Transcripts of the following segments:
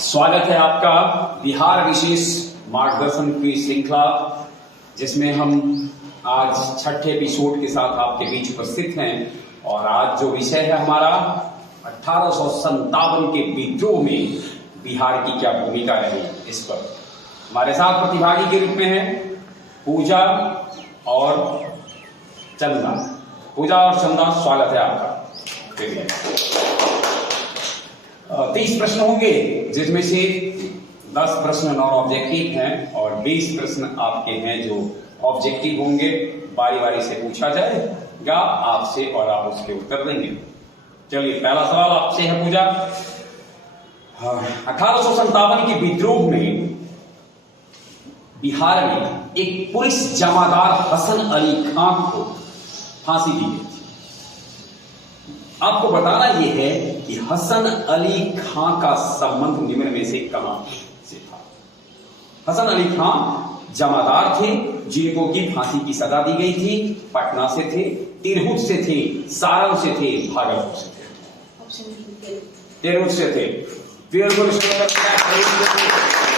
स्वागत है आपका बिहार विशेष मार्गदर्शन की श्रृंखला, जिसमें हम आज छठे एपिसोड के साथ आपके बीच उपस्थित हैं। और आज जो विषय है हमारा 1857 के विद्रोह में बिहार की क्या भूमिका रही, इस पर हमारे साथ प्रतिभागी के रूप में है पूजा और चंदा। पूजा और चंदा, स्वागत है आपका। 30 प्रश्न होंगे, जिसमें से 10 प्रश्न नॉन ऑब्जेक्टिव हैं और 20 प्रश्न आपके हैं जो ऑब्जेक्टिव होंगे। बारी बारी से पूछा जाएगा आपसे और आप उसके उत्तर देंगे। चलिए, पहला सवाल आपसे है पूजा। 1857 के विद्रोह में बिहार में एक पुलिस जमादार हसन अली खान को फांसी दी गई थी। आपको बताना यह है कि हसन अली खान का संबंध निम्न में से कहां से था। हसन अली खान जमादार थे जिनको की फांसी की सजा दी गई थी। पटना से थे, तिरहुत से थे, सारण से थे, भागलपुर से थे। तिरहुत से थे।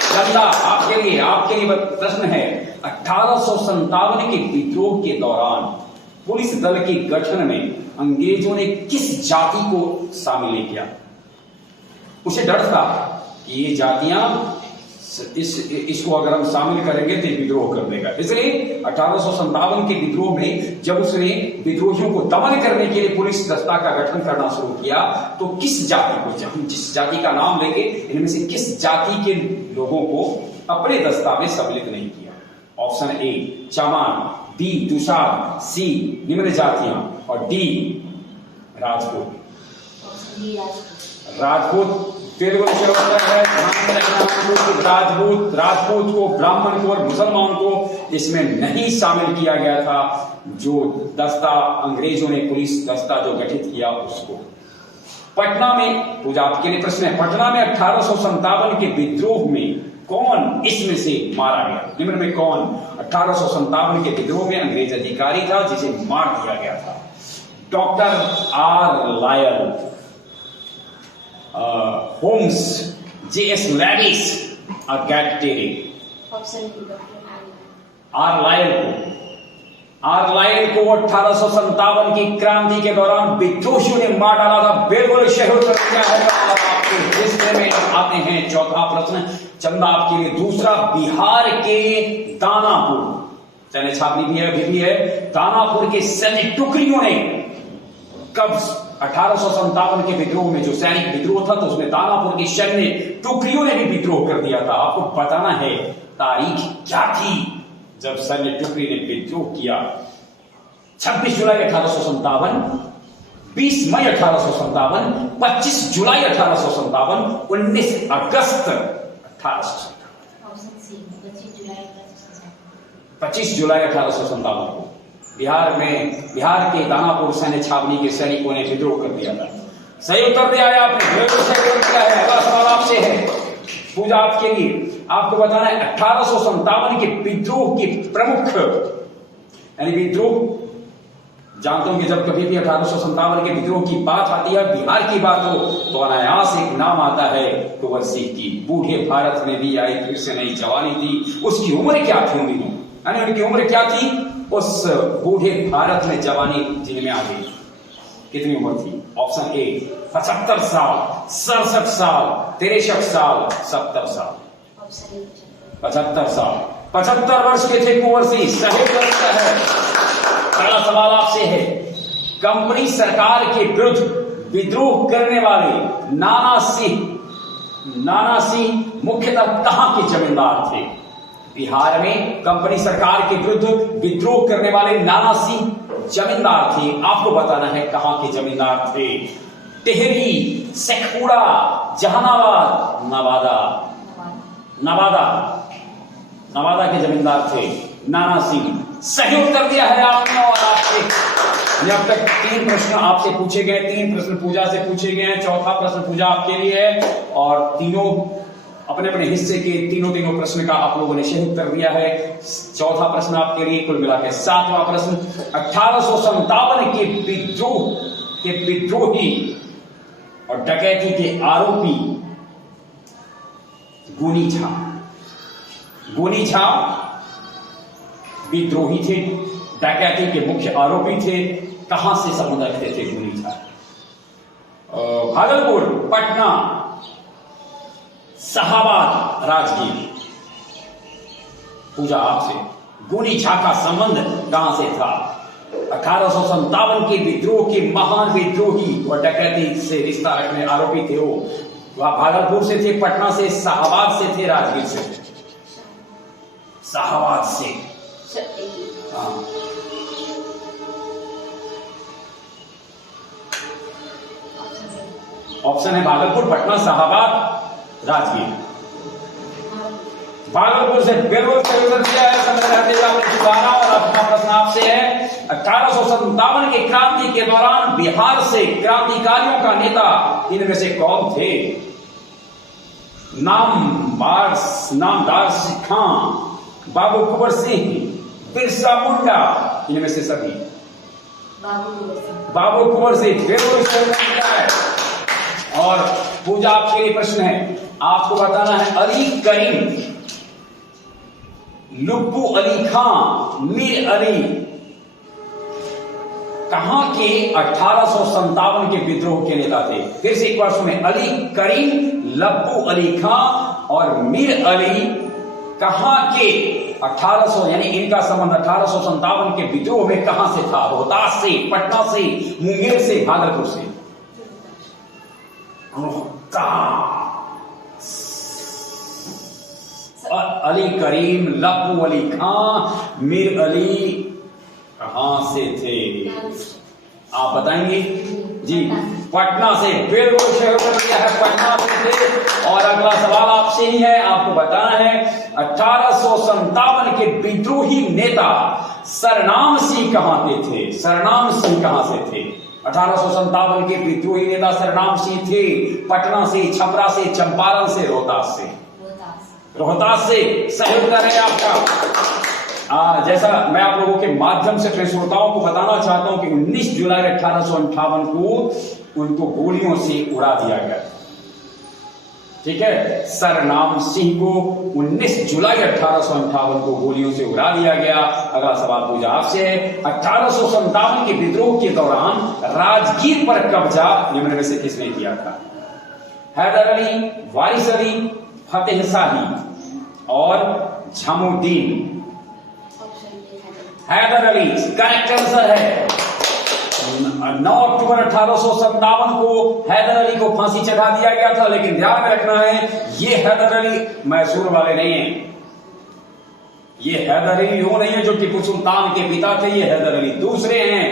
चंदा, आपके लिए प्रश्न है। 1857 के विद्रोह के दौरान पुलिस दल के गठन में अंग्रेजों ने किस जाति को शामिल नहीं किया? उसे डर था कि ये जातियां इसको अगर हम शामिल करेंगे तो विद्रोह कर देगा। इसलिए 1857 के विद्रोह में जब उसने विद्रोहियों को दमन करने के लिए पुलिस दस्ता का गठन करना शुरू किया, तो किस जाति को, हम जिस जाति का नाम लेंगे, इनमें से किस जाति के लोगों को अपने दस्ता में सम्मिलित नहीं किया? ऑप्शन ए चमार, बी तुषार, सी निम्न जातियां और डी राजपूत। राजपूत राजपूत को, ब्राह्मण को और मुसलमान को इसमें नहीं शामिल किया गया था। जो दस्ता अंग्रेजों ने पुलिस दस्ता जो गठित किया उसको। पटना में, पूजा आपके लिए प्रश्न है, पटना में 1857 के विद्रोह में कौन इसमें से मारा गया? निम्न में कौन 1857 के विद्रोह में अंग्रेज अधिकारी था जिसे मार दिया गया था? Doctor R Lyall, Holmes, J S. Lewis और गैटटेरी। आर लायल को 1857 की क्रांति के दौरान विद्रोहियों ने मार डाला था। बिल्कुल सही उत्तर दिया है। आपके हिस्से में आते हैं चौथा प्रश्न। चंदा, आपके लिए दूसरा। बिहार के दानापुर, सैन्य छावनी भी है, अभी भी है, दानापुर के सैन्य टुकड़ियों ने कब 1857 के विद्रोह में, जो सैनिक विद्रोह था, तो उसमें दानापुर की सैन्य टुकड़ियों ने भी विद्रोह कर दिया था। आपको बताना है तारीख क्या थी जब सैन्य टुकड़ी ने विद्रोह किया। 26 जुलाई 1857, 20 मई 1857, 25 जुलाई 1857, 19 अगस्त 1857। 25 जुलाई 1857 को बिहार के दानापुर सैन्य छावनी के सैनिकों ने विद्रोह कर दिया था। सही उत्तर दिया है आपने, सही उत्तर दिया है। अगला सवाल आपसे है पूजा, आपके लिए। आपको बताना है 1857 के विद्रोह के प्रमुख, यानी विद्रोह, जानते होंगे जब कभी भी 1857 के विद्रोह की बात आती है, बिहार की बात हो, तो अनायास एक नाम आता है कुंवर सिंह की। बूढ़े भारत में भी आई फिर से नई जवानी थी। उसकी उम्र क्या थी उन दिनों, यानी उनकी उम्र क्या थी उस बूढ़े भारत में जवानी जिनमें आ गई? कितनी उम्र थी? ऑप्शन ए 75 साल, 67 साल, 63 साल, 70 साल। 75 साल, 75 वर्ष के थे कुंवर सिंह। सही उत्तर है। अगला सवाल आपसे है। कंपनी सरकार के विरुद्ध विद्रोह करने वाले नाना सिंह मुख्यतः कहां के जमींदार थे? बिहार में कंपनी सरकार के विरुद्ध विद्रोह करने वाले नाना सिंह जमींदार थे। आपको बताना है कहां के जमींदार थे? टिहरी, शेखपुरा, जहानाबाद, नवादा के जमींदार थे नाना सिंह। सही उत्तर दिया है आपने। और आपसे अब तक 3 प्रश्न आपसे पूछे गए, 3 प्रश्न पूजा से पूछे गए हैं। चौथा प्रश्न पूजा आपके लिए है और तीनों अपने अपने हिस्से के तीनों प्रश्न का आप लोगों ने सही उत्तर दिया है। चौथा प्रश्न आपके लिए, कुल मिलाकर 7वां प्रश्न। 1857 के विद्रोही और डकैती के आरोपी गुनी झा। गुनी झा विद्रोही थे, डकैती के मुख्य आरोपी थे। कहां से संबंध रखते थे गुनी झा? भागलपुर, पटना, शाहाबाद, राजगीर। पूजा आपसे, गुनी झा का संबंध कहां से था? 1857 के विद्रोह के महान विद्रोही और डकैती से रिश्ता रखने आरोपी थे वो। वह भागलपुर से थे, पटना से, शाहाबाद से थे, राजगीर से थे। शाहाबाद से, हाँ। ऑप्शन है भागलपुर, पटना, शाहाबाद, राजगीर। भागलपुर से बिल्कुल सही उत्तर दिया है। समय रहते हुए आपने चुकाना। और अपना प्रश्न आपसे है, 1857 की क्रांति के दौरान बिहार से क्रांतिकारियों का नेता इनमें से कौन थे? नामदार खां, बाबू कुंवर सिंह, बिरसा मुंडा, इनमें से सभी। बाबू कुंवर सिंह बिल्कुल सही उत्तर दिया है। और पूजा आपके लिए प्रश्न है, आपको बताना है अली करीम, लुब्बू अली खां, मीर अली कहां के 1857 के विद्रोह के नेता थे? फिर से एक बार सुने, अली करीम, लब्बू अली खां और मीर अली कहां के 1800 यानी इनका संबंध 1857 के विद्रोह में कहां से था? रोहतास से, पटना से, मुंगेर से, भागलपुर से? अली करीम, लब्बू अली खां, मीर अली कहां से थे? आप बताएंगे जी? पटना से बिल्कुल सही उत्तर दिया है, पटना से थे। और अगला सवाल आपसे ही है, आपको बताना है 1857 के विद्रोही नेता सरनाम सिंह कहां के थे? सरनाम सिंह कहां से थे? 1857 के विद्रोही नेता सरनाम सिंह थे पटना से, छपरा से, चंपारण से, रोहतास से? रोहतास से सही उत्तर है आपका। जैसा मैं आप लोगों के माध्यम से अपने श्रोताओं को बताना चाहता हूं कि 19 जुलाई 1858 को उनको गोलियों से उड़ा दिया गया। ठीक है, सरनाम सिंह को 19 जुलाई 1858 को गोलियों से उड़ा दिया गया। अगला सवाल पूजा आपसे है, 1857 के विद्रोह के दौरान राजगीर पर कब्जा निम्न में से किसने किया था? हैदर अली, वारिस अली, फतेह शाही और जमुद्दीन? हैदर अली करेक्ट आंसर है। 9 अक्टूबर 1857 को हैदर अली को फांसी चढ़ा दिया गया था। लेकिन ध्यान में रखना है, ये हैदर अली मैसूर वाले नहीं हैं। ये हैदर अली वो नहीं है जो टीपू सुल्तान के पिता थे। ये हैदर अली दूसरे हैं,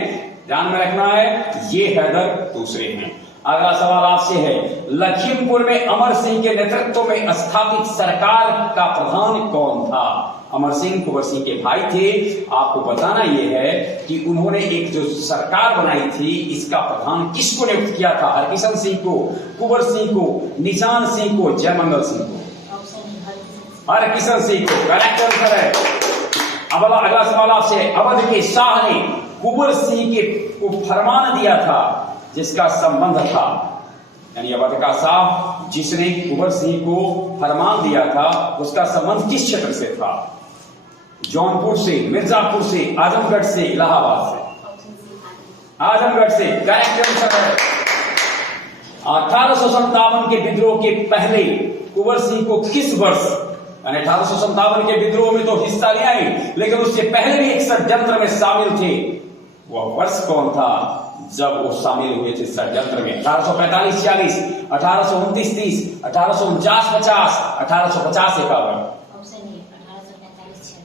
ध्यान में रखना है, ये हैदर दूसरे हैं। अगला सवाल आपसे है, लखीमपुर में अमर सिंह के नेतृत्व में स्थापित सरकार का प्रधान कौन था? अमर सिंह कुंवर सिंह के भाई थे। आपको बताना यह है कि उन्होंने एक जो सरकार बनाई थी, इसका प्रधान किसको नियुक्त किया था? हरकिशन सिंह को, कुंवर सिंह को, निशान सिंह को, जयमंगल सिंह को? हरकिशन सिंह को करेक्ट आंसर है। अब अगला सवाल आपसे, अवध के शाह ने कुंवर सिंह के को फरमान दिया था जिसका संबंध था, यानी अवध का शाह जिसने कुंवर सिंह को फरमान दिया था, उसका संबंध किस क्षेत्र से था? जौनपुर से, मिर्जापुर से, आजमगढ़ से, इलाहाबाद से? आजमगढ़ से करेक्ट आंसर है। 1857 के विद्रोह के पहले कुंवर सिंह को किस वर्ष, यानी 1857 के विद्रोह में तो हिस्सा लिया ही, लेकिन उससे पहले भी एक षड्यंत्र में शामिल थे। वह वर्ष कौन था जब वो शामिल हुए थे षड्यंत्र में? 1845-46, 1829-30, 1849-50, 1850-51?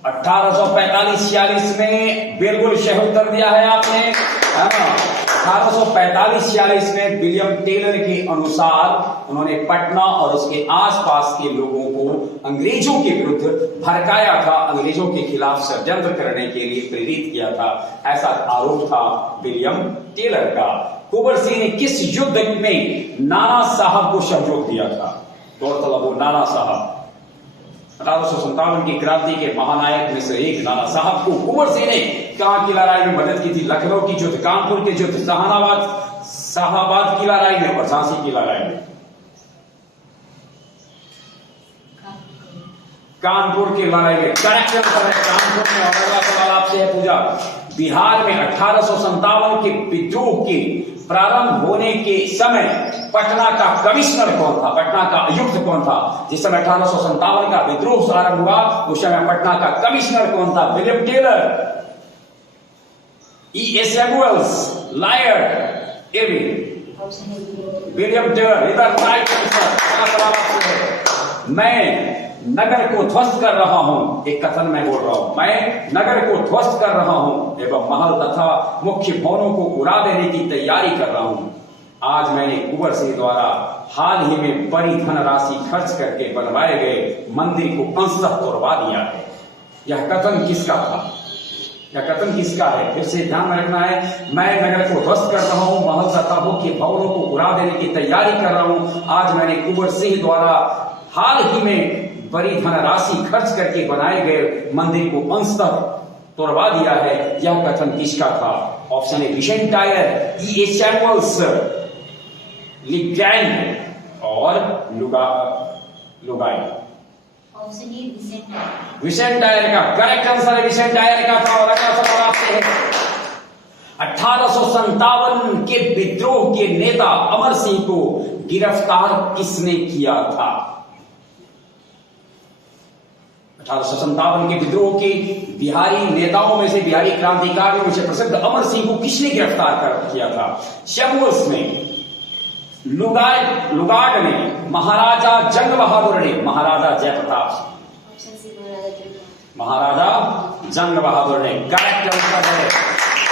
1845-46 में बिल्कुल सही उत्तर दिया है आपने, है ना? 1845-46 में विलियम टेलर के अनुसार उन्होंने पटना और उसके आसपास के लोगों को अंग्रेजों के विरुद्ध भड़काया था, अंग्रेजों के खिलाफ षड्यंत्र करने के लिए प्रेरित किया था, ऐसा आरोप था विलियम टेलर का। कुंवर सिंह ने किस युद्ध में नाना साहब को सहयोग दिया था? गौरतलब हो, नाना साहब 1857 की क्रांति के महानायक में से एक नाना साहब को कुंवर सिंह ने कहां की लड़ाई में मदद की थी? लखनऊ की युद्ध, कानपुर के युद्ध, शाहाबाद की लड़ाई में और झांसी की लड़ाई में? कानपुर की लड़ाई में करेक्ट आंसर है कानपुर में। और अगला सवाल आपसे है पूजा, बिहार में 1857 के विद्रोह के प्रारंभ होने के समय पटना का कमिश्नर कौन था, पटना का आयुक्त कौन था? जिस समय 1857 का विद्रोह आरंभ हुआ उस समय पटना का कमिश्नर कौन था? William Taylor, E. A. Samuels, Laird, Irwin. William Taylor इधर राइट आंसर। मैं नगर को ध्वस्त कर रहा हूं, एक कथन मैं बोल रहा हूं, मैं नगर को ध्वस्त कर रहा हूं एवं महल तथा मुख्य भवनों को उड़ा देने की तैयारी कर रहा हूं। आज मैंने कुंवर सिंह द्वारा हाल ही में बड़ी धनराशि खर्च करके बनवाए गए मंदिर को अंशतः तोड़वा दिया है। यह कथन किसका था? यह कथन किसका है? फिर से ध्यान में रखना है, मैं नगर को ध्वस्त कर रहा हूं, महल तथा मुख्य भवनों को उड़ा देने की तैयारी कर रहा हूं। आज मैंने कुंवर सिंह द्वारा हाल ही में बड़ी धनराशि खर्च करके बनाए गए मंदिर को अंशतः तोड़वा दिया है। यह कथन किसका था? ऑप्शन ए विशेंट टायर, E. A. सैमुअल्स, लिग्रैंड और लुगाई। ऑप्शन ए विशेंट टायर। विशेंट टायर का करेक्ट आंसर है, विशेंट टायर का था। और अगला सवाल आपसे है, 1857 के विद्रोह के नेता अमर सिंह को गिरफ्तार किसने किया था? 1857 के विद्रोह के बिहारी नेताओं में से, बिहारी क्रांतिकारियों में से प्रसिद्ध अमर सिंह को किसने गिरफ्तार किया था? सैमुअल्स ने, लुगार्ड ने, महाराजा जंग बहादुर ने, महाराजा जयप्रताप, महाराजा जंग बहादुर ने। करेक्ट आंसर है।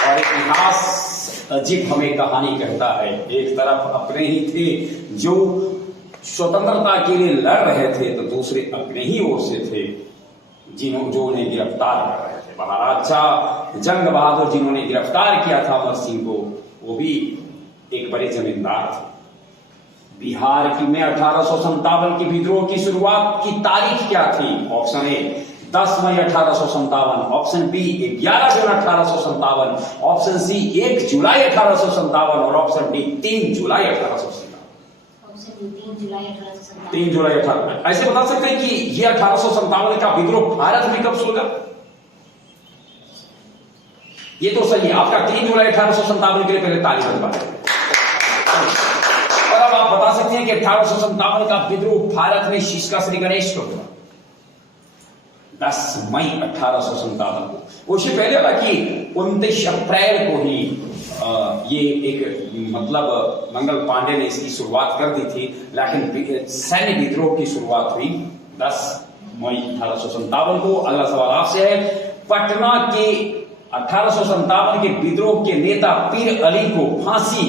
और इतिहास अजीब हमें कहानी कहता है, एक तरफ अपने ही थे जो स्वतंत्रता के लिए लड़ रहे थे, तो दूसरे अपने ही ओर से थे जो उन्हें गिरफ्तार कर रहे थे। महाराजा जंग बहादुर जिन्होंने गिरफ्तार किया था अमर सिंह को, वो भी एक बड़े जमींदार थे। बिहार की में 1857 के विद्रोह की शुरुआत की तारीख क्या थी? ऑप्शन ए 10 मई 1857, ऑप्शन बी 11 जून 1857, ऑप्शन सी 1 जुलाई 1857 और ऑप्शन डी 3 जुलाई 1857। 3 जुलाई 1857। ऐसे बता सकते हैं कि ये 1857 का विद्रोह भारत में कब शुरू हुआ? ये तो सही है आपका, 3 जुलाई 1857 के लिए पहले तारीख बता दें। और अब आप बता सकते हैं कि 1857 का विद्रोह भारत में शिष्का श्री गणेश कब हुआ? 10 मई 1857 को। उससे पहले वाला कि 29 अप्रैल को ही ये एक मतलब मंगल पांडे ने इसकी शुरुआत कर दी थी, लेकिन सैन्य विद्रोह की शुरुआत हुई 10 मई 1857 को। अगला सवाल आपसे है, पटना के 1857 के विद्रोह के नेता पीर अली को फांसी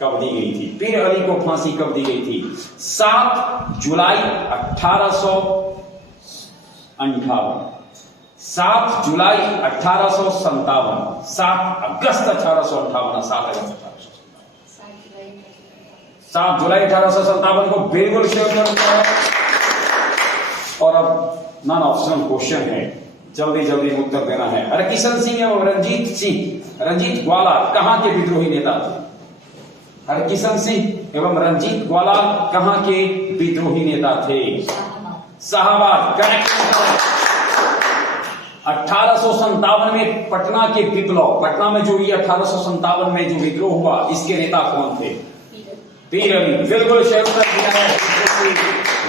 कब दी गई थी? पीर अली को फांसी कब दी गई थी? 7 जुलाई 1858, 7 जुलाई 1857, 7 अगस्त 1858, 7 अगस्त 1857, 7 जुलाई 1857 को बिल्कुल शेयर करता है। और अब नॉन ऑप्शनल क्वेश्चन है, जल्दी जल्दी उत्तर देना है। हरकिशन सिंह एवं रंजीत ग्वाला कहां के विद्रोही नेता थे? हरकिशन सिंह एवं रंजीत ग्वाला कहां के विद्रोही नेता थे? शाहबाद। करेक्ट। 1857 में पटना के विप्लव, पटना में जो ये 1857 में जो विद्रोह हुआ, इसके नेता कौन थे? पीर अली। बिल्कुल शेयर कर दिया है,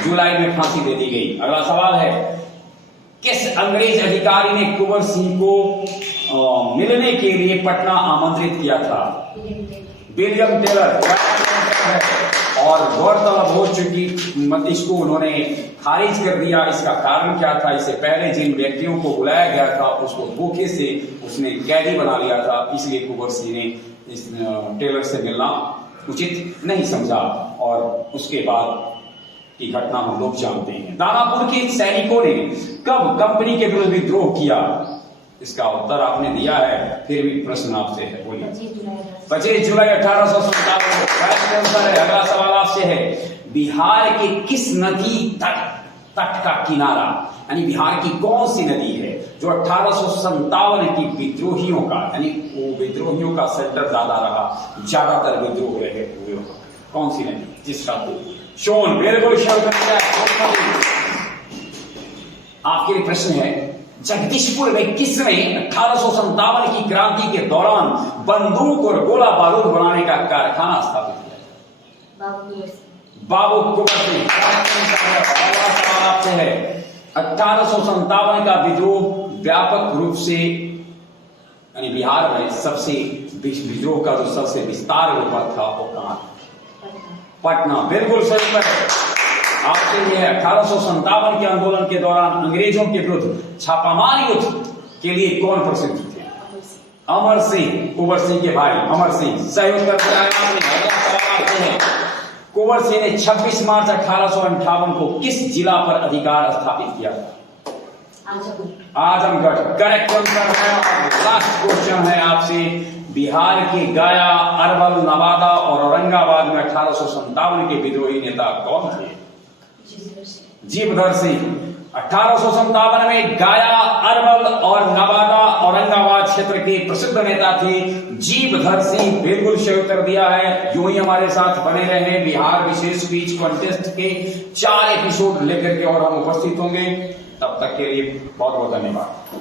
जुलाई में फांसी दे दी गई। अगला सवाल है, किस अंग्रेज अधिकारी ने कुंवर सिंह को मिलने के लिए पटना आमंत्रित किया था? William Taylor. और गौरतलब हो चुकी इसको उन्होंने खारिज कर दिया। इसका कारण क्या था? इससे पहले जिन व्यक्तियों को बुलाया गया था उसको धोखे से उसने कैदी बना लिया था, इसलिए कुंवर सिंह ने इस टेलर से मिलना उचित नहीं समझा। और उसके बाद की घटना हम लोग जानते हैं। दानापुर के सैनिकों ने कब कंपनी के विरुद्ध विद्रोह किया? इसका उत्तर आपने दिया है, फिर भी प्रश्न आपसे है, बोलिए। 25 जुलाई 1857। अगला सवाल आपसे है, बिहार के किस नदी तट का किनारा, यानी बिहार की कौन सी नदी है जो 1857 की विद्रोहियों का, यानी वो विद्रोहियों का सेंटर ज्यादा रहा, ज्यादातर विद्रोह रहे हुए, कौन सी नदी जिसका शोन? बिल्कुल आपके लिए प्रश्न है, जगदीशपुर में किसने 1857 की क्रांति के दौरान बंदूक और गोला बारूद बनाने का कारखाना स्थापित किया? बाबू कुंवर सिंह। बाबू कुंवर सिंह। सवाल आपसे है, 1857 का विद्रोह व्यापक रूप से यानी बिहार में सबसे विद्रोह का जो सबसे विस्तार हुआ था वो कहां? पटना। बिल्कुल सही पर आपके लिए 1857 के आंदोलन के दौरान अंग्रेजों के विरुद्ध छापामार युद्ध के लिए कौन प्रसिद्ध थे? अमर सिंह। कुंवर सिंह के भाई अमर सिंह। सही उत्तर दिया है आपने। अगला सवाल आपसे है, कुंवर सिंह ने 26 मार्च 1858 को किस जिला पर अधिकार स्थापित किया था? आजमगढ़। करेक्ट आंसर है। लास्ट क्वेश्चन है आपसे, बिहार के गया, अरवल, नवादा और औरंगाबाद में 1857 के विद्रोही नेता कौन थे? जीवधर सिंह। 1857 में गया, अरवल और नवादा औरंगाबाद क्षेत्र के प्रसिद्ध नेता थे जीवधर सिंह। बिल्कुल सही उत्तर दिया है। यूं ही हमारे साथ बने रहे, बिहार विशेष स्पीच कॉन्टेस्ट के 4 एपिसोड लेकर के और हम उपस्थित होंगे। तब तक के लिए बहुत बहुत धन्यवाद।